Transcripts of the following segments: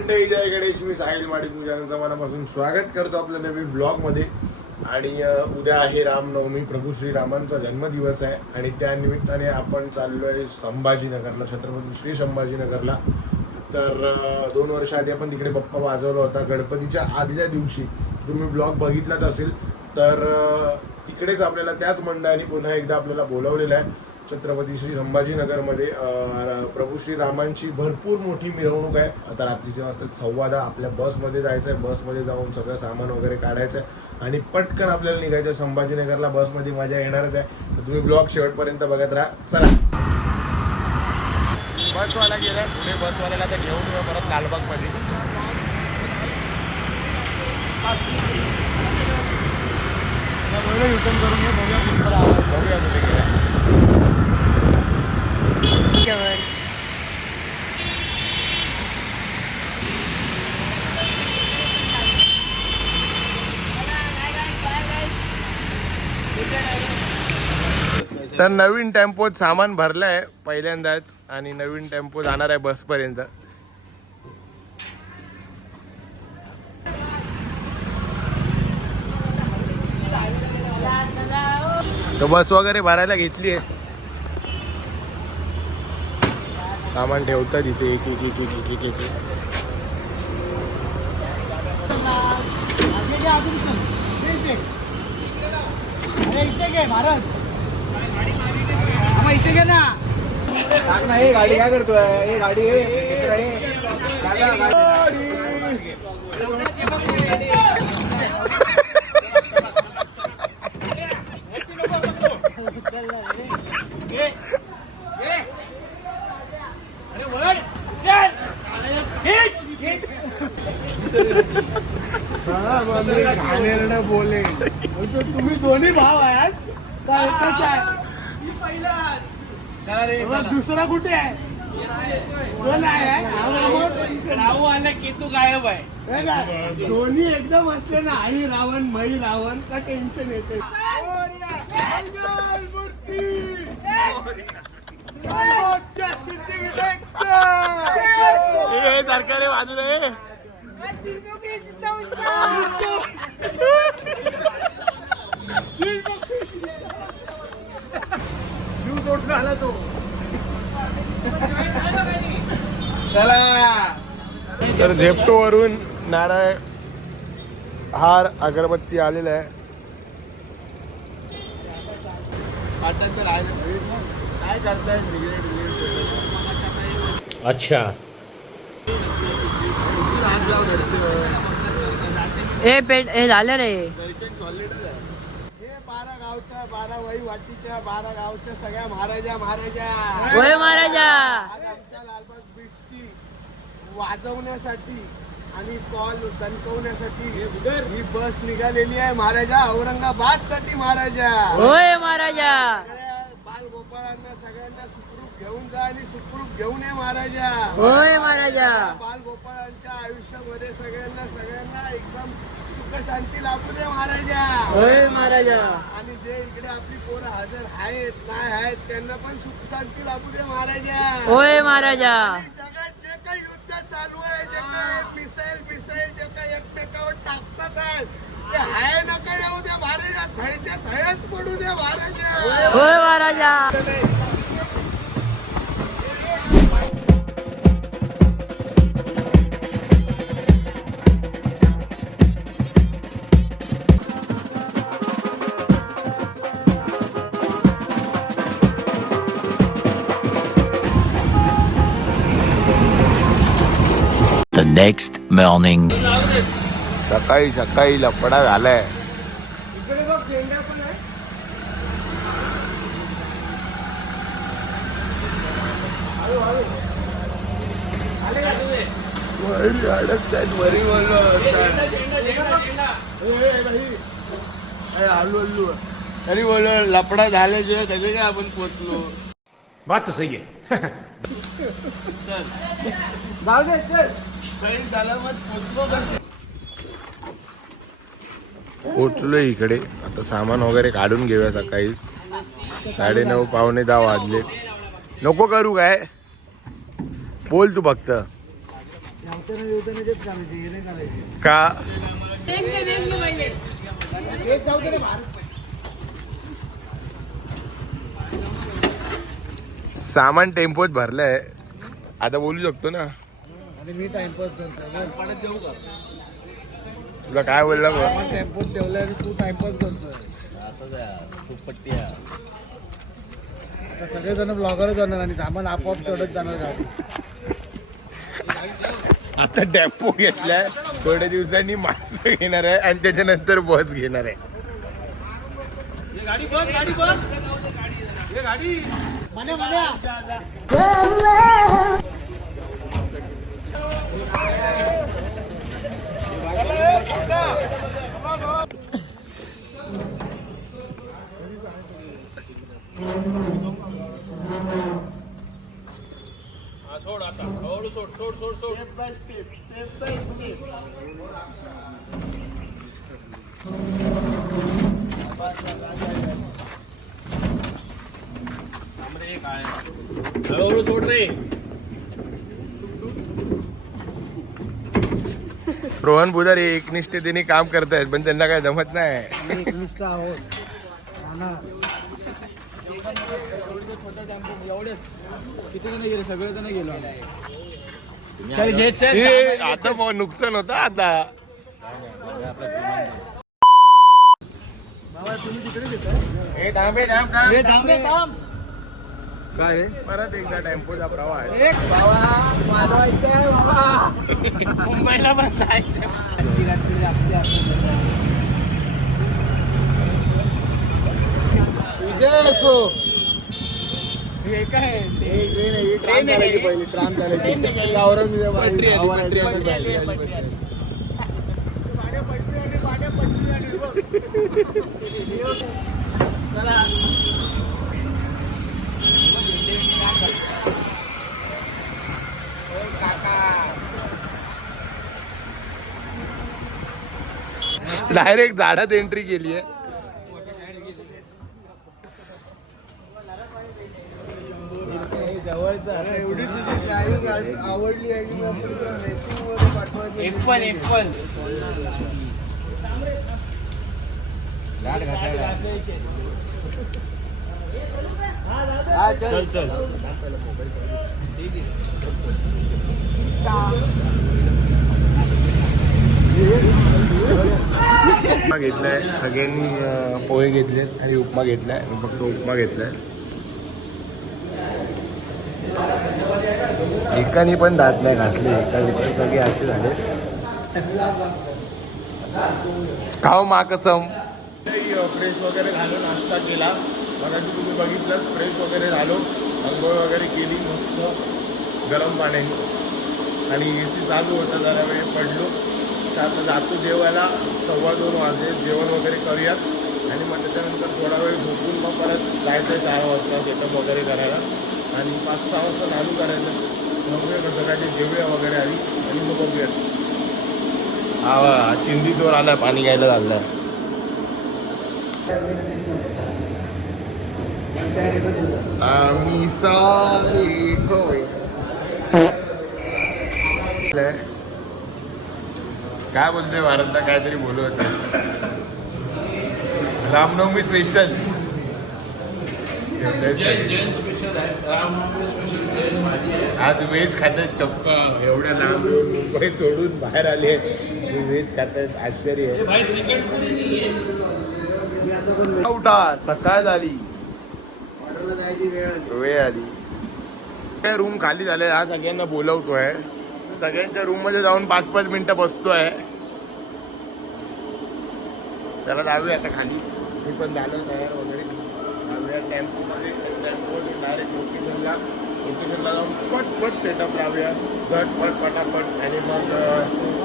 मंडळी, जय गणेश. मी साहिल माडी तुझ्यांचं मनापासून स्वागत करतो आपल्या नवीन ब्लॉग मध्ये. आणि उद्या आहे रामनवमी, प्रभू श्रीरामांचा जन्मदिवस आहे आणि त्या निमित्ताने आपण चाललोय संभाजीनगरला, छत्रपती श्री संभाजीनगरला. तर 2 वर्ष आधी आपण तिकडे बाप्पा वाजवला होता गणपतीच्या आदल्या दिवशी. तुम्ही ब्लॉग बघितलाच असेल. तर तिकडेच आपल्याला त्याच मंडळाने पुन्हा एकदा आपल्याला बोलवलेलं आहे छत्रपती श्री संभाजीनगरमध्ये. प्रभू श्रीरामांची भरपूर मोठी मिरवणूक आहे. आता रात्रीचे वाजता 10:15 आपल्या बसमध्ये जायचं आहे. बसमध्ये जाऊन सगळं सामान वगैरे काढायचं आहे आणि पटकन आपल्याला निघायचं संभाजीनगरला. बसमध्ये मजा येणारच आहे. तर तुम्ही ब्लॉग शेवटपर्यंत बघत राहा. चला. बसवाला गेला पुढे, बसवाल्याला तर घेऊन येऊ परत लालबागमध्ये. युटर्न करून घे, बघूया कुठे गेला. तर नवीन टेम्पोत सामान भरलंय पहिल्यांदाच आणि नवीन टेम्पो जाणार आहे बसपर्यंत. तर बस वगैरे भरायला घेतली आहे. सामान ठेवतात इथे एक एक एक एक एक एक. इथे घे ना. गाडी काय करतोय? गाडी बोले तुम्ही दोन्ही भाव आहात का एकच आहे? दुसरा कुठे आहे? कोण आहे? राहू आला की तू गायब आहे. दोन्ही एकदम असले ना, आई रावण मई रावण का टेन्शन येते. सरकार बाजूला आला तो. तर झेप्टो वरून नारळ, हार, अगरबत्ती आलेला आहे. काय करताय? अच्छा. ए पेट हे झालं रे. दर्शन सॉलिड आहे. हे 12 गावच्या, 12 वही वाटीच्या, 12 गावच्या सगळ्या महाराजा होय महाराजा. आज आमच्या लालबाग बीचची वाजवण्यासाठी आणि कॉल दणकवण्यासाठी ही बस निघालेली आहे महाराजा. औरंगाबाद साठी महाराजा. होय महाराजा. सगळ्या बालगोपाळांना सगळ्यांना सुखरूप घेऊन जा आणि सुखरूप घेऊन ये महाराजा. होय महाराजा. बालगोपाळांच्या आयुष्यामध्ये सगळ्यांना एकदम सुख शांती लाभू दे महाराजा. होय महाराजा. आणि जे इकडे आपली पोरं हजर आहेत नाही आहेत त्यांना पण सुख शांती लाभू दे महाराजा. होय महाराजा. जगात जे काही युद्ध चालू आहे, जे काही मिसाईल जे काही एकमेकावर टाकतात आहे ते आहे नका येऊ दे महाराजा. थयच्या थयच पडू दे महाराजा. होय महाराजा. The next morning. सकाळी सकाळी लपडा झालाय. इकडे बघ झेंडा पण आहे. तरी बोलो लपडा झाल्याशिवाय सगळे काय आपण पोचलो. बात तो सही है. जाऊ दे चल. सही सलामत पोचलो. पोचलोय इकडे. आता सामान वगैरे काढून घेऊया. सकाळी 9:30 पावणे 10 वाजले. नको करू काय, बोल तू फक्त. का सामान टेम्पोत भरलंय आता बोलू शकतो ना. आणि मी टाइमपास करतोय देऊ का तुला काय बोलला बा? टेम्पोत ठेवलाय आणि तू टाइमपास करतोय. आता सगळेजण ब्लॉगरच जाणार आणि सामान आपोआप चढत जाणार गाडी. आता टेम्पो घेतलाय थोड्या दिवसांनी माणसं घेणार आहे आणि त्याच्यानंतर बस घेणार आहे. सोड आता हळूहळू सोड. Step by step. हळूहळू सोड रे. रोहन पुजारी एकनिष्ठतेने काम करतायत पण त्यांना काय जमत नाही. एकनिष्ठ आहोत. किती जण गेले? सगळे जण गेलो. हे आता मग नुकसान होतं आता. काय परत एकदा टेम्पोचा प्रवास आहे. मुंबईला पण जायचं. हे काय ट्राम चालायची पहिली ट्राम चालायची डायरेक्ट झाडात एंट्री केली आहे. एवढी तुझी गाडी आवडली आहे की F1 चल उपमा घेतलाय सगळ्यांनी. पोहे घेतलेत आणि उपमा घेतलाय. मी फक्त उपमा घेतलाय. एकानी पण दात नाही घातले. एका सगळे असे झाले. खाऊ मा कसम. फ्रेश वगैरे झालो नाश्ता केला. मगाशी तुम्ही बघितलं फ्रेश वगैरे झालो. अंघोळ वगैरे केली मस्त गरम पाण्याने आणि AC चालू होतं. जरा वेळ पडलो तर आता जातो जेवायला. 2:15 वाजले. जेवण वगैरे करूयात आणि मग त्याच्यानंतर थोडा वेळ झोपून मग परत जायचं 4 वाजता सेटअप वगैरे करायला आणि 5-6 वाजता चालू करायचं. बघूया कसं काय ते जेवूया वगैरे आधी आणि मग बघूयात. हा चिंदी जोर आला पाणी घ्यायला लागला. आम्ही सारे होय. काय बोलतोय भारतला? काहीतरी बोलू होता. रामनवमी स्पेशल. आज व्हेज खातात चक्क. एवढ्या लांब येऊन मुंबई सोडून बाहेर आले व्हेज खातात. आश्चर्य आहे. उठा सकाळ झाली. वेळ आली. काय रूम खाली झाले. हा सगळ्यांना बोलवतोय. सगळ्यांच्या रूम मध्ये जाऊन 5-5 मिनिटं बसतोय. त्याला जाऊया आता खाली. मी पण झालो तयार वगैरे. जाऊया टेम्पोमध्ये. टेम्पोमध्ये डायरेक्ट लोकेशनला जाऊन पटपट सेटअप लावूया. झटपट पटापट आणि मग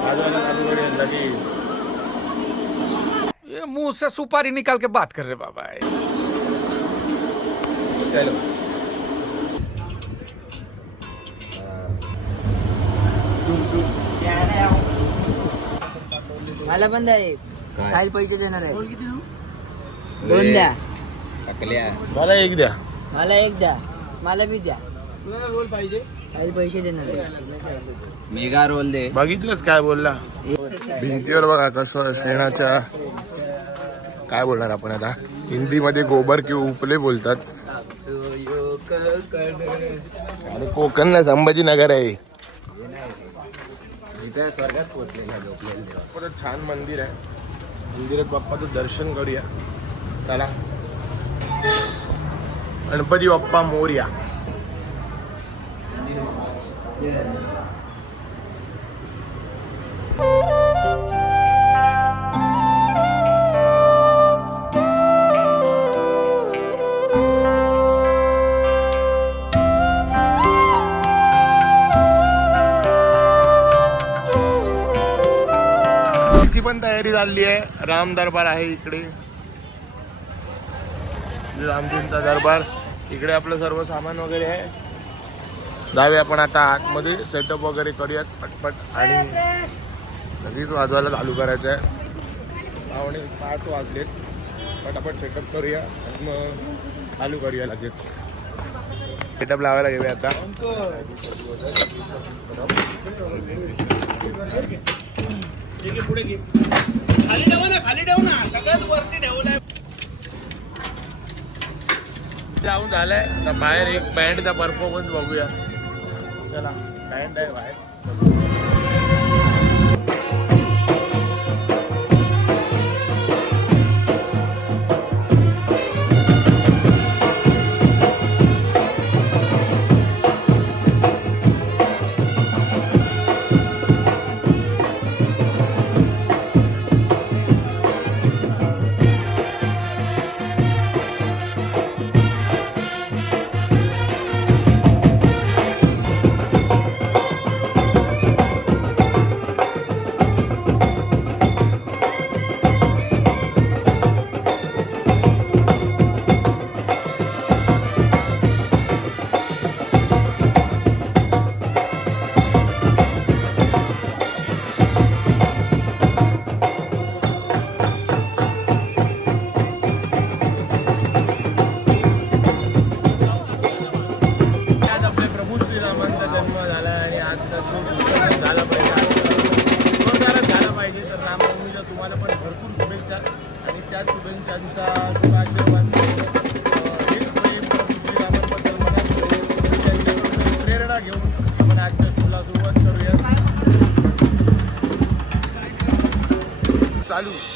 वाजवायला चालू करूया लगेच. ये मुंह से सुपारी निकाल के बात कर रहे बाबा. चलो मला पण द्या एक. साहिल पैसे देणार आहे. 2 द्या. मला एक द्या. मला 1 द्या. मला बी द्या. तुला रोल पाहिजे. साहिल पैसे देणार आहे. मेगा रोल दे. बघितलंच काय बोलला भिंतीवर बघा कसं शेणाच्या काय बोलणार आपण आता हिंदीमध्ये गोबर किंवा उपले बोलतात आणि कोकणला संभाजीनगर आहे. स्वर्गात पोहोचलेला परत छान मंदिर आहे. मंदिरात बाप्पाचं दर्शन करूया. चला गणपती बाप्पा मोरया. पण तयारी झाली आहे. राम दरबार आहे इकडे. रामजींचा दरबार इकडे. आपलं सर्व सामान वगैरे आहे. जाऊया आपण आता आतमध्ये सेटअप वगैरे करूयात पटपट आणि लगेच वाजवायला चालू करायचं आहे. 5:45 वाजलेत. पटापट सेटअप करूया आणि मग चालू करूया लगेच. सेटअप लावायला घेऊया आता. पुढे घे. खाली ठेव ना सगळ्यात वरती ठेवलाय. जाऊन झालंय आता बाहेर एक बँडचा परफॉर्मन्स बघूया. चला बँड आहे बाहेर.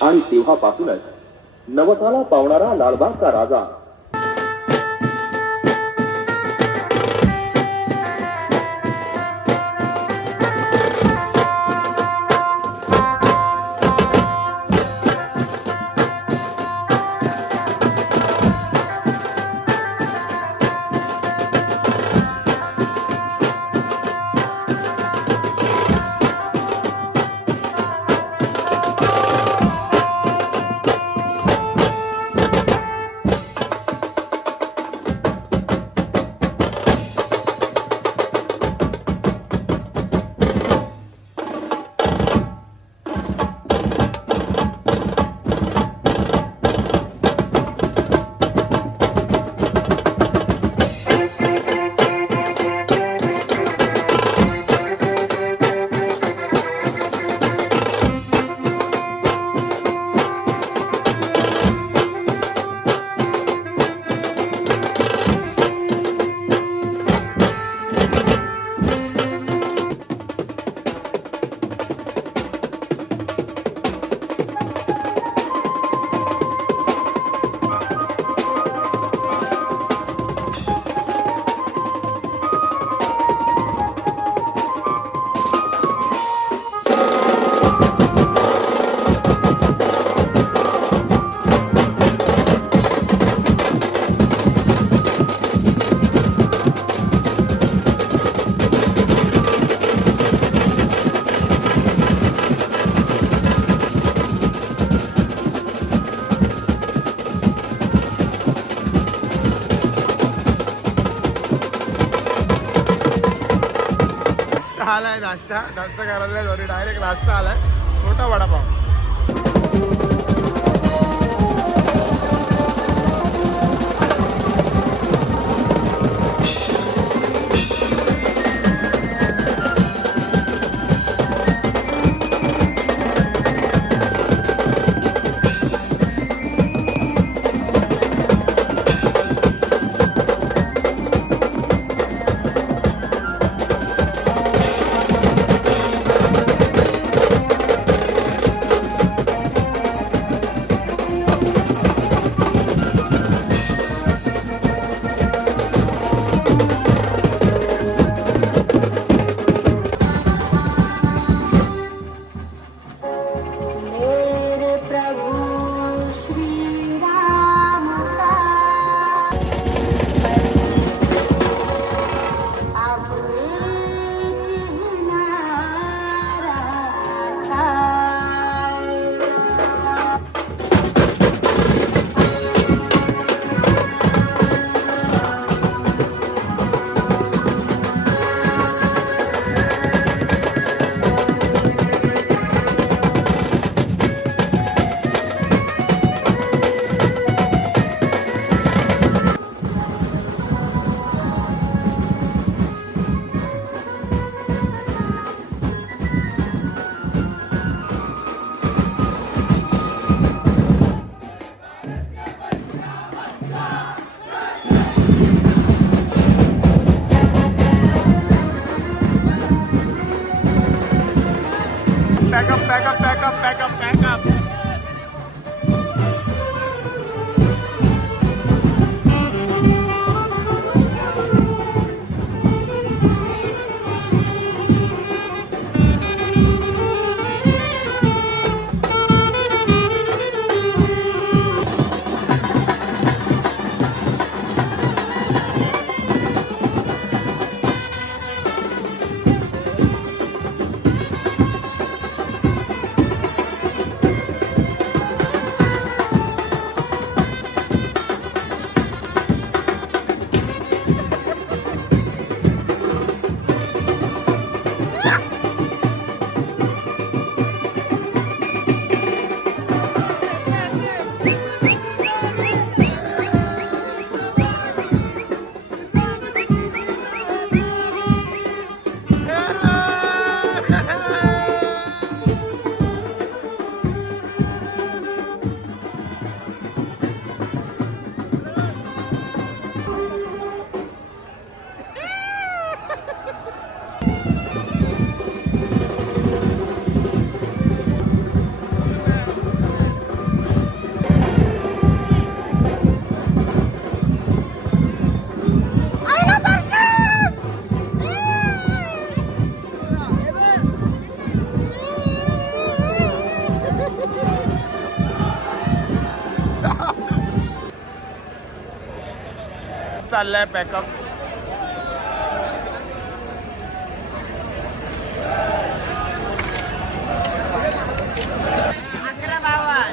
आणि तेव्हापासूनच नवसाला पावणारा लालबागचा राजा आलाय. नाश्ता करायला डायरेक्ट नाश्ता आलाय. छोटा वडापाव. पॅकअप. चाललाय पॅकअप.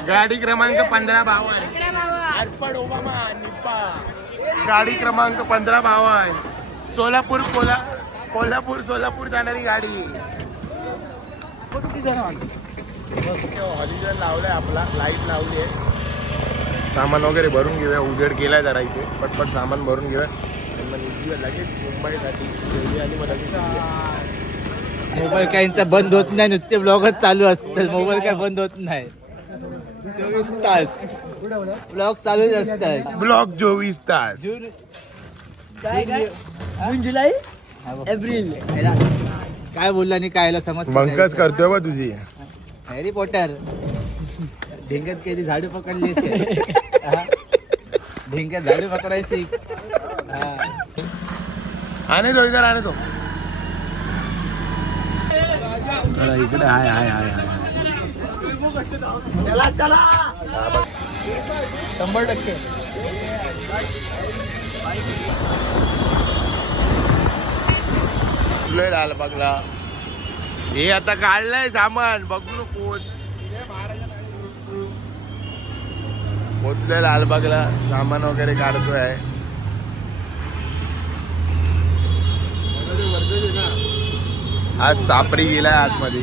गाडी क्रमांक 1552. आरपड ओबामा निप्पा. गाडी क्रमांक 1552. सोलापूर कोल्हापूर सोलापूर जाणारी गाडी. हॉलिजन लावलाय आपला. लाईट लावली आहे. सामान वगैरे भरून घेऊया. उजेड केलाय जरा इथे. पटपट सामान भरून घेऊया आणि मग निघूया लगेच मुंबईसाठी. आणि मग लगेच मोबाईल काहींचा बंद होत नाही, नुसते ब्लॉगच चालू असतात. मोबाईल काय बंद होत नाही. 24 तास ब्लॉग चालूच असतात. ब्लॉग 24 तास. जून जुलै एप्रिल. काय बोलला आणि कायला समज बंकच करतोय बा तुझी. Harry Potter. ढेंग्यात कधी झाडू पकडली ढेंग्यात झाडू पकडायची. आणि तो इकडे आणि तो इकडे हाय हाय हाय हाय. चला चला 100%. लालबागला हे आता काढलंय सामान. बघू नको. पोचलोय लालबागला. सामान वगैरे काढतोय. आज सापरी गेलाय आतमध्ये.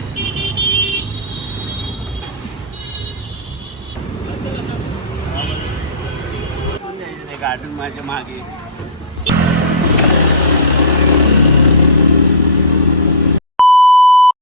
कार्टून माझ्या मागे